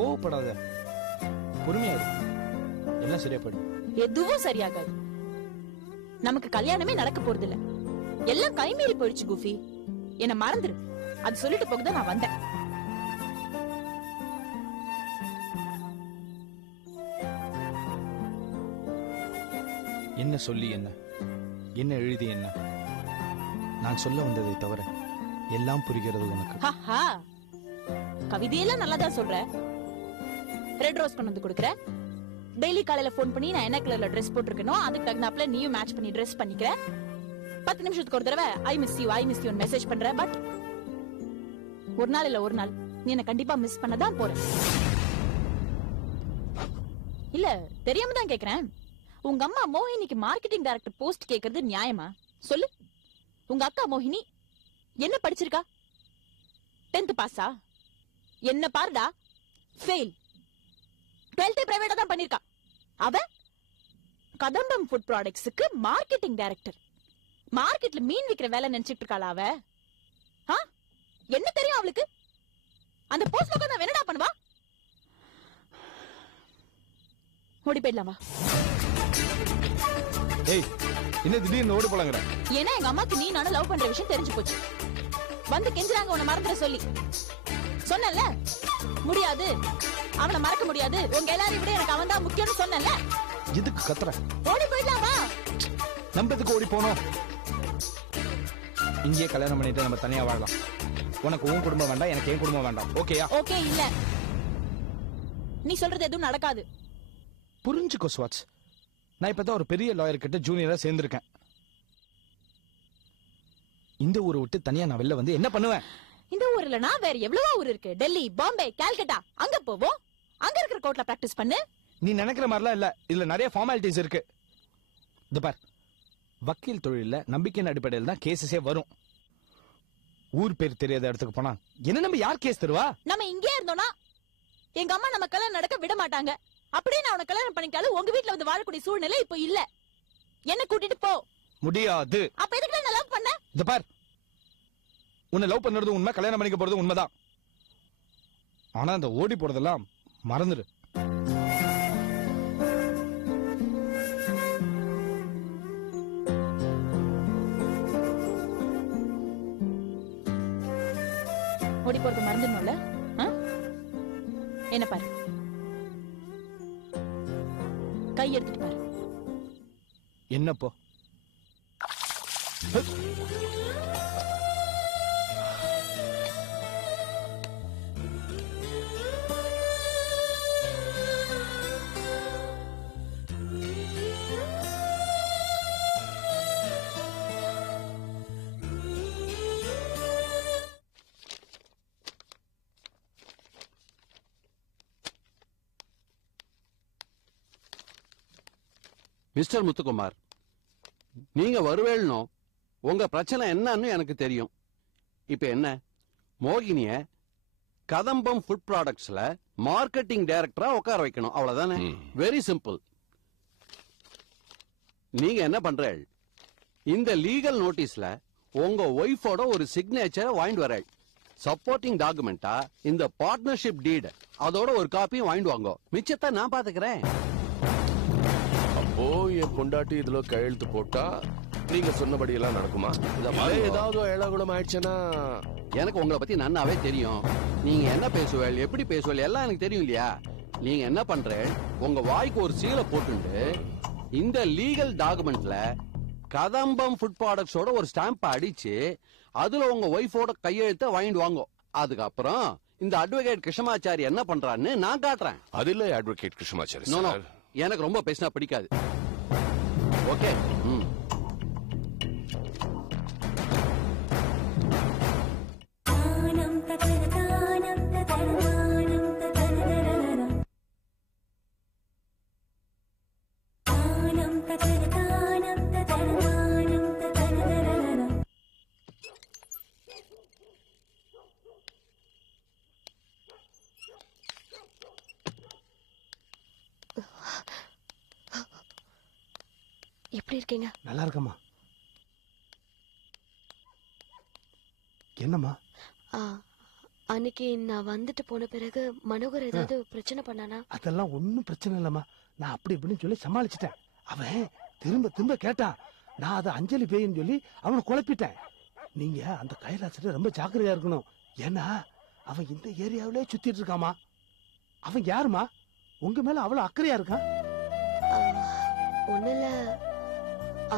கோவப்படாத, பொறுமையா இரு, எல்லாம் சரியா போயிடும். எதுவும் சரியாகாது. நமக்கு கல்யாணமே நடக்க போறது இல்ல. எல்லாம் கைமீறி போயிடுச்சு குஃபி. என்ன மறந்துரு. அது சொல்லிட்டு போகுதான் நான் வந்தேன். என்ன சொல்லி என்ன, என்ன எழுதி என்ன, நான் சொல்ல வந்ததை தவிர எல்லாம் புரிகிறது உனக்கு. கவிதையெல்லாம் நல்லாதான் சொல்ற. ரெட் ரோஸ் கொண்டு வந்து கொடுக்குற. டெய்லி காலையில போன் பண்ணி நான் என்ன கலர்ல ட்ரெஸ் போட்டிருக்கணும் அதுக்கு தகுந்தாப்புல நீயும் மேட்ச் பண்ணி ட்ரெஸ் பண்ணிக்கிற. 10 நிமிஷத்துக்கு ஒரு தடவை ஐ மிஸ் யூ மெசேஜ் பண்ற. பட் ஒரு நாள் இல்ல ஒரு நாள் நீ என்ன கண்டிப்பா மிஸ் பண்ணதான் போற. இல்ல தெரியாம தான் கேக்குறேன். உங்க அம்மா மோகினிக்கு மார்க்கெட்டிங் டைரக்டர் போஸ்ட் கேக்குறது நியாயமா சொல்லு? உங்க அக்கா மோகினி என்ன படிச்சிருக்கா? 10th பாஸா? என்ன பாருடா, ஃபெயில். 12th பிரைவேட்டா தான் பண்ணிருக்கா. அவ கதம்பம் ஃபுட் ப்ராடக்ட்ஸ்க்கு மார்க்கெட்டிங் டைரக்டர். மார்க்கெட்ல மீன் விக்கிற வேலை நினைச்சிட்டு இருக்காளா அவ? என்ன தெரியும் அவளுக்கு? அந்த போஸ்ட்ல உட்கார்ந்து என்னடா பண்ணுவா? ஓடி போயிடலாமா? ஏய், என்ன திடீர்னு ஓடி போலாங்கற? ஏன்னா எங்க அம்மாக்கு நீ நானும் லவ் பண்ற விஷயம் தெரிஞ்சு போச்சு. வந்து கெஞ்சுறாங்க உன்னை மறந்துட சொல்லி. சொன்னல முடியாது, அவனை மறக்க முடியாது, உங்க எல்லாரையும் விட எனக்கு அவன் தான் முக்கியம்னு சொன்னல. எதுக்கு கத்துற? ஓடி போயிடலாமா? நம்ம எதுக்கு ஓடி போனோம்? இங்கேயே கல்யாணம் பண்ணிட்டு நம்ம தனியா வாழலாம். உனக்கு உன் குடும்பம் வேண்டாம், எனக்கு என் குடும்பம் வேண்டாம். ஓகேயா? ஓகே இல்ல, நீ சொல்றது எதுவும் நடக்காது. புரிஞ்சுக்கோ ஸ்வாட்ஸ். நான் இப்பதான் ஒரு பெரிய லாயர் கிட்ட ஜூனியரா சேர்ந்திருக்கேன். இந்த ஊரை விட்டு தனியா நான் வெளில வந்து என்ன பண்ணுவேன்? இந்த ஊர்ல நான் வேற எவ்வளவோ ஊர் இருக்கு. டெல்லி, பாம்பே, கால்கட்டா, அங்க போவோம். அங்க இருக்கிற கோர்ட்ல பிராக்டிஸ் பண்ணு. நீ நினைக்கிற மாதிரிலாம் இல்ல, இதுல நிறைய ஃபார்மாலிட்டிஸ் இருக்கு. இந்த பார், வக்கீல் தொழில நம்பிக்கையின் அடிப்படையில் தான் கேசஸே வரும். ஊர் பேர் தெரியாத இடத்துக்கு போனா என்ன நம்ம யார் கேஸ் தருவா? நம்ம இங்கே இருந்தோம்னா எங்க அம்மா நம்ம கல்யாணம் நடக்க விட மாட்டாங்க. அப்படியே நான் உன கல்யாணம் பண்ணிட்டாலும் உங்க வீட்டுல வந்து வாழக்கூடிய சூழ்நிலை இப்போ இல்ல. என்ன கூட்டிட்டு போ. முடியாது. அப்ப எதுக்கு நான் லவ் பண்ண? இந்த பார், உன்னை லவ் பண்றது உண்மை, கல்யாணம் பண்ணிக்க போறது உண்மைதான். ஆனா அந்த ஓடி போறதெல்லாம் மறந்துரு. ஓடி போறது மறந்துடணும்ல. என்ன பாரு, கை எடுத்துட்டு பாரு. என்னப்போ? மிஸ்டர் முத்துக்குமார், நீங்க வருவேணும். உங்க பிரச்சனை என்னன்னு எனக்கு தெரியும். இப்ப என்ன, மோகினிய கதம்பம் ஃபுட் ப்ராடக்ட்ஸ்ல மார்க்கெட்டிங் டைரக்டரா உட்கார வைக்கணும், அவ்வளவுதானே? Very simple. நீங்க என்ன பண்ற, இந்த லீகல் நோட்டீஸ்ல உங்க ஒய்ஃபோட ஒரு சிக்னேச்சரை வாங்கிட்டு வர. சப்போர்ட்டிங் டாக்குமெண்டா இந்த பார்ட்னர்ஷிப் டீட், அதோட ஒரு காப்பியும் வாங்கிட்டு வாங்க. மிச்சத்தை நான் பாத்துக்கிறேன். அப்போ என் பொண்டாட்டி இதுல கையெழுத்து போட்டா நீங்க சொன்னபடி எல்லாம் நடக்குமா? ஏதாவது ஏழாகுளம் ஆயிடுச்சுன்னா? எனக்கு உங்களை பத்தி நன்னாவே தெரியும். நீங்க என்ன பேசுவேள், எப்படி பேசுவேள் எல்லாம் எனக்கு தெரியும் இல்லையா? நீங்க என்ன பண்ற, உங்க வாய்க்கு ஒரு சீலை போட்டுட்டு இந்த லீகல் டாக்குமெண்ட்ல கதம்பம் ஃபுட் ப்ராடக்ட்ஸோட ஒரு ஸ்டாம்ப் அடிச்சு அதுல உங்க ஒய்ஃபோட கையெழுத்த வாங்கிட்டு வாங்க. அதுக்கப்புறம் இந்த அட்வொகேட் கிருஷ்ணமாச்சாரி என்ன பண்றான்னு நான் காட்டுறேன். அது இல்ல அட்வொகேட் கிருஷ்ணமாச்சாரி சார், எனக்கு ரொம்ப பேசினா பிடிக்காது. ஓகே. எப்படி இருக்கீங்க? நல்லா இருக்கம்மா. என்னம்மா? அன்னைக்கு நான் வந்துட்டு போன பிறகு மனோகர் ஏதாவது பிரச்சனை பண்ணானா? அதெல்லாம் ஒண்ணும் பிரச்சனை இல்லம்மா. நான் அப்படி இப்படின்னு சொல்லி சமாளிச்சிட்டேன். அவன் திரும்ப திரும்ப கேட்டான். நான் அதை அஞ்சலி பேயின்னு சொல்லி அவனை குழப்பிட்டேன். நீங்க அந்த கைலாசத்துல ரொம்ப ஜாக்கிரதையா இருக்கணும். ஏன்னா அவன் இந்த ஏரியாவிலே சுத்திட்டு இருக்காமா. அவன் யாருமா? உங்க மேல அவ்வளவு அக்கறையா இருக்கான்? ஒண்ணுல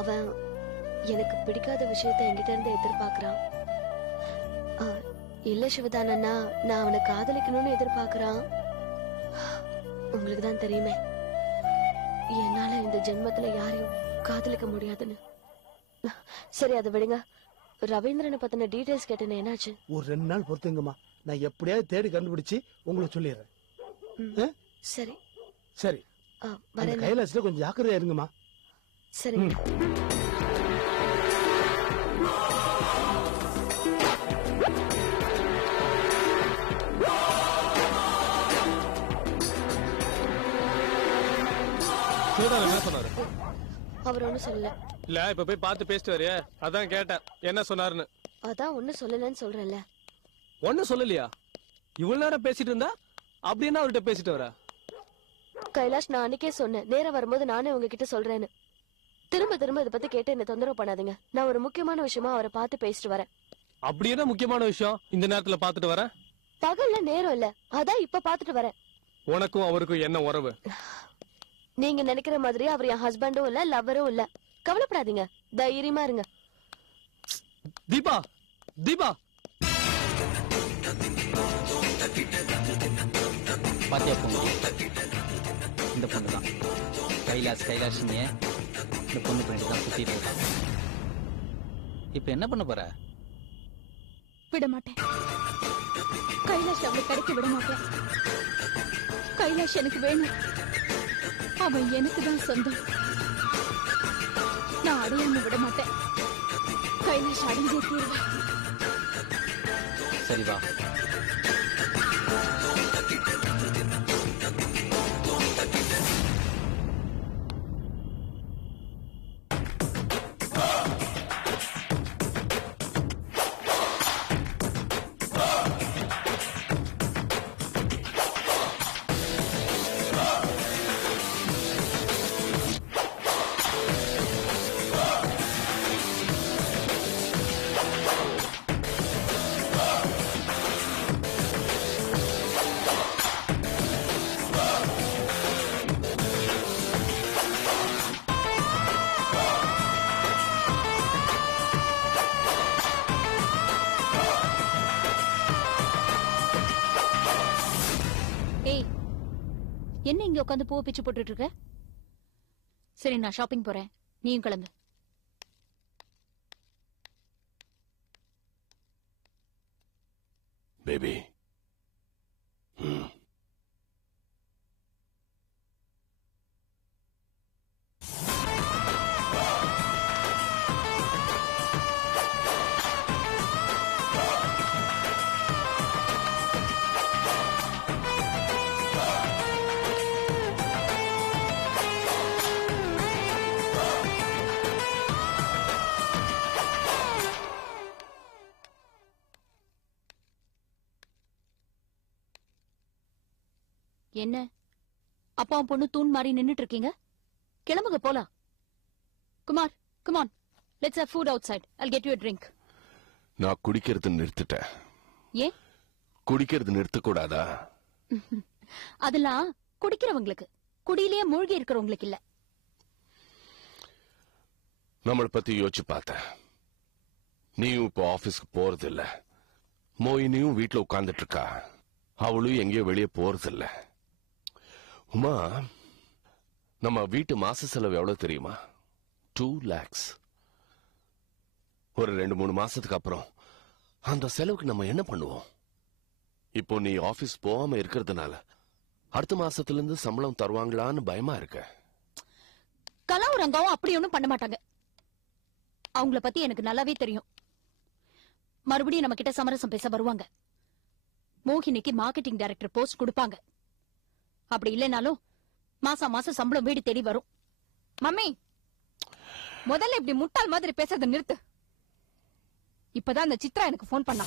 அவன் எனக்கு பிடிக்காத விஷயத்த என்கிட்ட இருந்து எதிர்பார்க்கறான். இல்ல சிவதானண்ணா, நான் அவனை காதலிக்கணும்னு எதிர்பார்க்கறான். உங்களுக்கு தான் தெரியுமே, என்னால இந்த ஜென்மத்துல யாரையும் காதலிக்க முடியாதுன்னு. சரி, அதை விடுங்க. ரவீந்திரனை பத்தின டீடைல்ஸ் கேட்டேன்னு என்னாச்சு? ஒரு 2 நாள் பொறுத்துங்கம்மா. நான் எப்படியாவது தேடி கண்டுபிடிச்சு உங்களுக்கு சொல்லிடுறேன். சரி சரி, வரேன். கைலாசத்துல கொஞ்சம் ஜாக்கிரதையா இருங்கம்மா. சரி. என்ன சொன்னாரு? அவர் ஒண்ணும் சொல்லல. இல்ல, இப்ப போய் பார்த்து பேசிட்டு வரையா, அதான் கேட்டேன் என்ன சொன்னாருன்னு. அதான் ஒண்ணும் சொல்லலன்னு சொல்றேன்ல. ஒன்னும் சொல்லலையா? இவ்வளவு நேரம் பேசிட்டு இருந்தா அப்படின்னா அவர்கிட்ட பேசிட்டு வர. கைலாஷ், நான் அன்னைக்கே சொன்னேன், நேரம் வரும்போது நானே உங்ககிட்ட சொல்றேன்னு. திரும்ப திரும்ப இதை பத்தி கேட்டு என்ன தொந்தரவு பண்ணாதீங்க. நான் ஒரு முக்கியமான விஷயமா அவரை பார்த்து பேசிட்டு வரேன். அப்படி என்ன முக்கியமான விஷயம் இந்த நேரத்துல பாத்துட்டு வரேன்? பகல்ல நேரம் இல்ல, அதான் இப்ப பாத்துட்டு வரேன். உனக்கும் அவருக்கும் என்ன உறவு? நீங்க நினைக்கிற மாதிரி அவர் என் ஹஸ்பண்டும் இல்ல, லவ்வரும் இல்ல. கவலைப்படாதீங்க, தைரியமா இருங்க. தீபா, தீபா, பாத்தியா பொண்ணு? இந்த பொண்ணு தான் கைலாஷ்னு இந்த பொண்ணு பின்னாடி தான் சுத்திட்டு இருக்கான். இப்ப என்ன பண்ண போற? விட மாட்டேன். கைலாஷ் அவளை கிடைக்க விட மாட்டேன். கைலாஷ் எனக்கு வேணும். அவன் எனக்கு தான் சொந்தம். நான் அடையாம விட மாட்டேன். கைலாஷ் அடைஞ்சே தீர்வேன். சரி வா. என்ன இங்க உட்காந்து பூ பிச்சு போட்டுட்டு இருக்க? சரி, நான் ஷாப்பிங் போறேன், நீயும் கிளம்பு. பேபி, என்ன அப்பாவும் பொண்ணு தூண் மாதிரி நின்னுட்டு இருக்கீங்க? கிளம்புங்க, போலாம். Kumar, come on, let's have food outside. I'll get you a drink. நான் குடிக்கிறது நிறுத்திட்டேன். ஏன் குடிக்கிறது நிறுத்தக்கூடாதா? அதெல்லாம் குடிக்கிறவங்களுக்கு, குடியிலேயே மூழ்கி இருக்கிறவங்களுக்கு இல்ல. நம்மளை பத்தி யோசிச்சு பார்த்தேன். நீயும் இப்போ ஆபீஸ்க்கு போறது இல்ல, மோயினியும் வீட்டுல உட்கார்ந்துட்டு இருக்கா, அவளும் எங்கேயோ வெளியே போறது இல்ல. உமா, நம்ம வீட்டு மாச செலவு எவ்வளவு தெரியுமா? 2 lakhs. ஒரு 2-3 மாசத்துக்கு அப்புறம் அந்த செலவுக்கு நம்ம என்ன பண்ணுவோம்? இப்போ நீ ஆபீஸ் போகாம இருக்கிறதுனால அடுத்த மாசத்துல இருந்து சம்பளம் தருவாங்களான்னு பயமா இருக்க. கலாவுரங்காவும் அப்படி ஒண்ணும் பண்ண மாட்டாங்க. அவங்கள பத்தி எனக்கு நல்லாவே தெரியும். மறுபடியும் நம்ம கிட்ட சமரசம் பேச வருவாங்க. மோகினிக்கு மார்க்கெட்டிங் டைரக்டர் போஸ்ட் கொடுப்பாங்க. அப்படி இல்லைனாலும் மாசம் மாசம் சம்பளம் வீடு தேடி வரும். மம்மி, முதல்ல இப்படி முட்டாள் மாதிரி பேசுறத நிறுத்து. இப்பதான் அந்த சித்ரா எனக்கு போன் பண்ணா.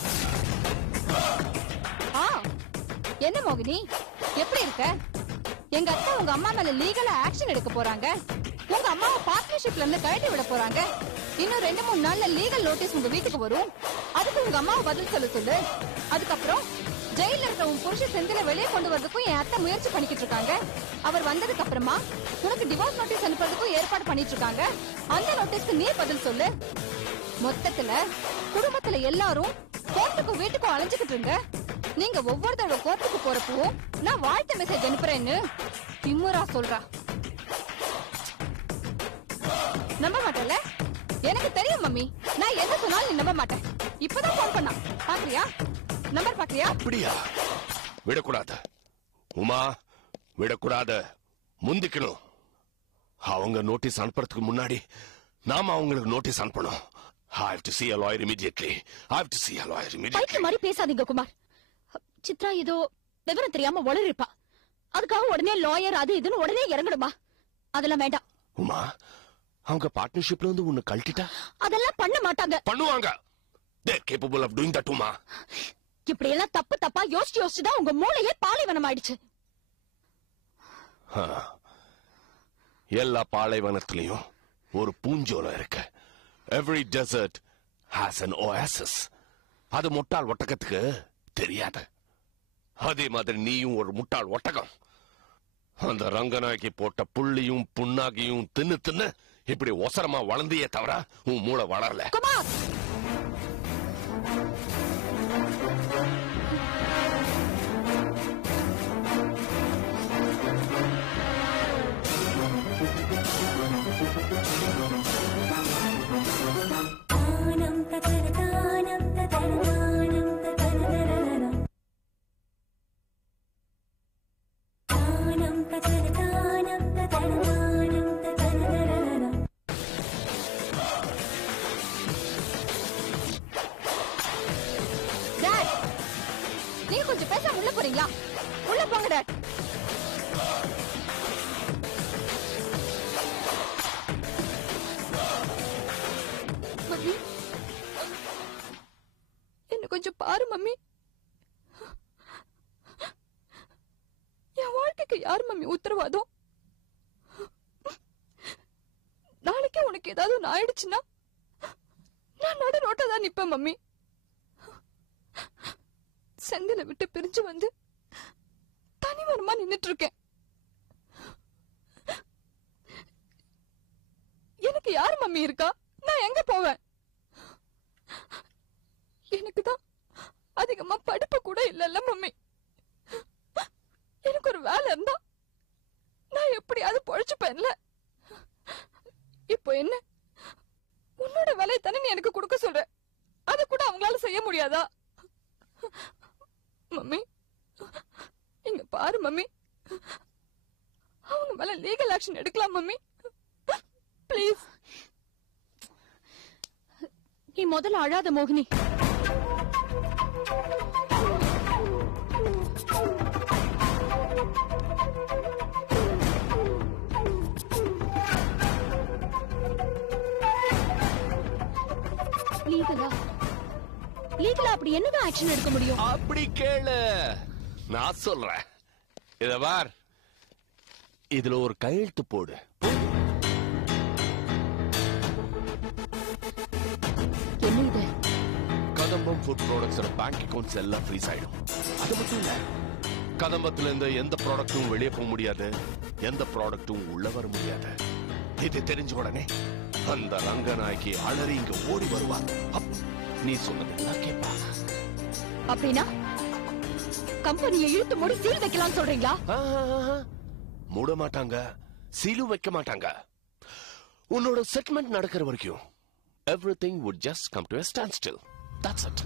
என்ன மோகினி எப்படி இருக்க? எங்க அத்தை உங்க அம்மா மேல லீகலா ஆக்ஷன் எடுக்க போறாங்க. உங்க அம்மாவை பார்ட்னர்ஷிப்ல இருந்து கழட்டி விட போறாங்க. இன்னும் 2-3 நாள்ல லீகல் நோட்டீஸ் உங்க வீட்டுக்கு வரும். அதுக்கு உங்க அம்மாவை பதில் சொல்ல சொல்லு. அதுக்கப்புறம் ஜெயில இருக்க உன் புருஷ செந்தில வெளியே கொண்டு வரதுக்கும் என் அத்தை முயற்சி பண்ணிக்கிட்டு இருக்காங்க. அவர் வந்ததுக்கு அப்புறமா உனக்கு டிவோர்ஸ் நோட்டீஸ் அனுப்புறதுக்கும் ஏற்பாடு பண்ணிட்டு இருக்காங்க. அந்த நோட்டீஸ்க்கு நீ பதில் சொல்லு. மொத்தத்துல குடும்பத்துல எல்லாரும் கோர்ட்டுக்கும் வீட்டுக்கும் அலைஞ்சுக்கிட்டு இருங்க. நீங்க ஒவ்வொரு தடவை கோர்ட்டுக்கு போறப்போ நான் வாழ்த்து மெசேஜ் அனுப்புறேன்னு திமுறா சொல்றா. நம்ப மாட்டேன்ல? எனக்கு தெரியும் மம்மி, நான் என்ன சொன்னாலும் நீ நம்ப மாட்டேன். இப்பதான் போன் பண்ணா பாக்குறியா? நம்பர் பாக்குறியா? அப்படியா? விடக்கூடாது உமா, விடக்கூடாது. முந்திக்கணும். அவங்க நோட்டீஸ் அனுப்புறதுக்கு முன்னாடி நாம அவங்களுக்கு நோட்டீஸ் அனுப்பணும். I have to see a lawyer immediately. I have to see a lawyer immediately. Bike மாதிரி பேசாதீங்க குமார். சித்ரா ஏதோ விவரம் தெரியாம உளறிப்பா. அதுக்காக உடனே லாயர் அது இதுன்னு உடனே இறங்கணுமா? அதெல்லாம் வேண்டாம். உமா, அவங்க பார்ட்னர்ஷிப்ல வந்து உன்னை கழட்டிட்டா? அதெல்லாம் பண்ண மாட்டாங்க. பண்ணுவாங்க. They are capable of doing that, Uma. இப்படி எல்லாம் தப்பா யோசிச்சுதான் உங்க மூளையே பாலைவனம் ஆயிடுச்சு. எல்லா பாலைவனத்திலையும் ஒரு பூஞ்சோலம் இருக்கு. Every desert has an oasis. அது முட்டாள் ஒட்டகத்துக்கு தெரியாது. அதே மாதிரி நீயும் ஒரு முட்டாள் ஒட்டகம். அந்த ரங்கநாயகி போட்ட புள்ளியும் புண்ணாகியும் தின்னு இப்படி ஒசரமா வளர்ந்தியே தவிர உன் மூளை வளரல. கொஞ்சம் பேசாம உள்ள போறீங்களா? உள்ள போங்க டாட். மம்மி, என்ன கொஞ்சம் பாரு மம்மி. என் வாழ்க்கைக்கு யார் மம்மி உத்தரவாதம்? நாளைக்கே உனக்கு ஏதாவது ஒண்ணு ஆயிடுச்சுன்னா நான் நடு ரோட்டா தான் நிப்பேன் மம்மி. செந்தில விட்டு பிரிஞ்சு வந்து தனிமரமா நின்னுட்டு இருக்கேன். எனக்கு யார் மம்மி இருக்கா? நான் எங்க போவேன்? எனக்கு தான் அதிகமா படிப்பு கூட இல்லல்ல மம்மி. எனக்கு ஒரு வேலை இருந்தா நான் எப்படியாவது பொழைச்சுப்பேன்ல. இப்போ என்ன, உன்னோட வேலையை தானே நீ எனக்கு கொடுக்க சொல்ற. அது கூட அவங்களால செய்ய முடியாதா? மம்மி, இங்க பாரு மம்மி, அவங்க மேல லீகல் ஆக்ஷன் எடுக்கலாம் மம்மி, ப்ளீஸ். நீ முதல்ல அழாத மோகினி. லீகலா அப்படி என்னதான் ஆக்ஷன் எடுக்க முடியும்? அப்படி கேளு, நான் சொல்றேன். இத பார், இதுல ஒரு கையெழுத்து போடு. என்ன இது? கதம்பம் ஃபுட் ப்ராடக்ட்ஸ் பேங்க் அக்கவுண்ட்ஸ் எல்லாம் ஃப்ரீஸ் ஆயிடும். அது மட்டும் இல்ல, கதம்பத்துல இருந்து எந்த ப்ராடக்ட்டும் வெளியே போக முடியாது, எந்த ப்ராடக்ட்டும் உள்ள வர முடியாது. இது தெரிஞ்ச உடனே அந்த ரங்கநாயகி அலறி இங்க ஓடி வருவா. நீ சொன்னதெல்லாம் கேட்பா. அப்படின்னா கம்பெனியை இழுத்து மூடி சீல் வைக்கலாம் சொல்றீங்களா? மூட மாட்டாங்க, சீலும் வைக்க மாட்டாங்க. உன்னோட செட்டில்மெண்ட் நடக்கிற வரைக்கும் everything would just come to a standstill. That's it.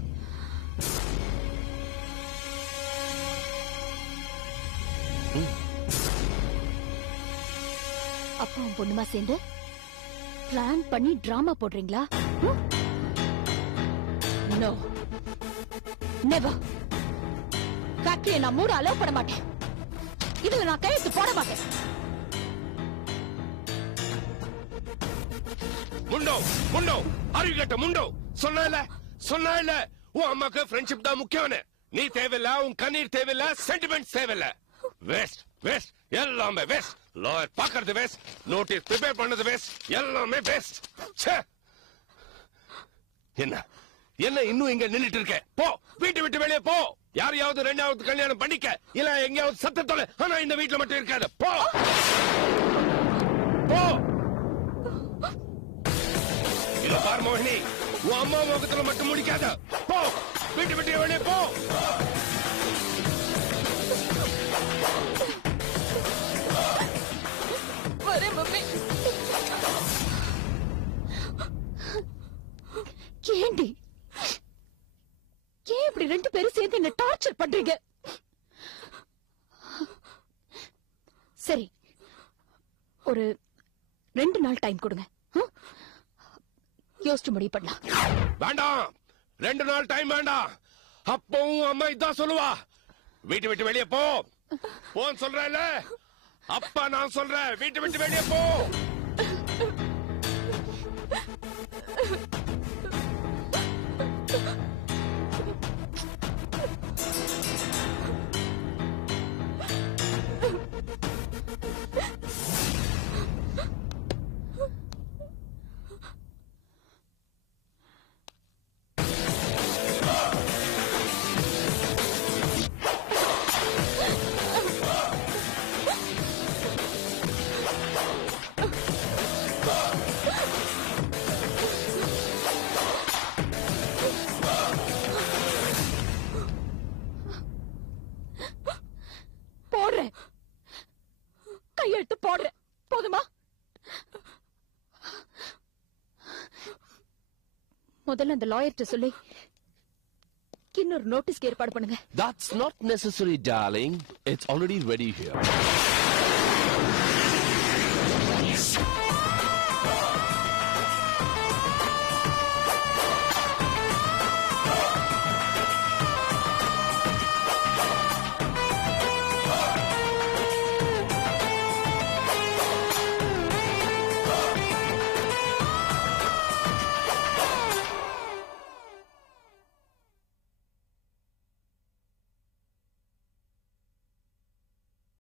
அப்பாவும் பொண்ணுமா சேர்ந்து பிளான் பண்ணி டிராமா போடுறீங்களா? No. Never. ஃபேக்டரியை நான் மூட அலோவ் பண்ண மாட்டேன். இதுல நான் கையெழுத்து போட மாட்டேன். முண்டோ முண்டோ அறிவிக்கட்ட முண்டோ சொன்ன இல்ல உன் அம்மாக்கு ஃப்ரெண்ட்ஷிப் தான் முக்கியம். நீ தேவையில்ல, உன் கண்ணீர் தேவையில்ல, சென்டிமெண்ட் தேவையில்ல. வேஸ்ட் வேஸ்ட், எல்லாமே வேஸ்ட். லாயர் பாக்குறது வேஸ்ட், நோட்டீஸ் ப்ரிப்பேர் பண்ணது வேஸ்ட், எல்லாமே வேஸ்ட். என்ன என்ன இன்னும் இங்க நின்னுட்டு இருக்க? போ, வீட்டை விட்டு வெளியே போ. யாரையாவது ரெண்டாவது கல்யாணம் பண்ணிக்க, இல்ல எங்கேயாவது சத்தத்தோட. ஆனா இந்த வீட்டுல மட்டும் இருக்காது. போ போ. இல்ல பார் மோகினி, உன் அம்மா முகத்துல மட்டும் முடிக்காத. போ, வீட்டு விட்டு வெளியே போ. வரேன் மம்மி. ஏண்டி ஏன் இப்படி ரெண்டு பேரும் சேர்ந்து என்ன டார்ச்சர் பண்றீங்க? சரி, ஒரு 2 நாள் டைம் கொடுங்க, யோசிச்சு முடிவு பண்ணலாம். வேண்டாம், 2 நாள் டைம் வேண்டாம். அப்பவும் அம்மா இதான் சொல்லுவா, வீட்டு விட்டு வெளியே போ. போன்னு சொல்றேன்ல, அப்பா நான் சொல்றேன், வீட்டு விட்டு வெளியே போ. போடுறேன், கையெழுத்து போடுறேன், போதுமா? முதல்ல அந்த லாயர்ட்ட சொல்லி இன்னொரு நோட்டீஸ்க்கு ஏற்பாடு பண்ணுங்க. That's not necessary, darling. It's already ready here.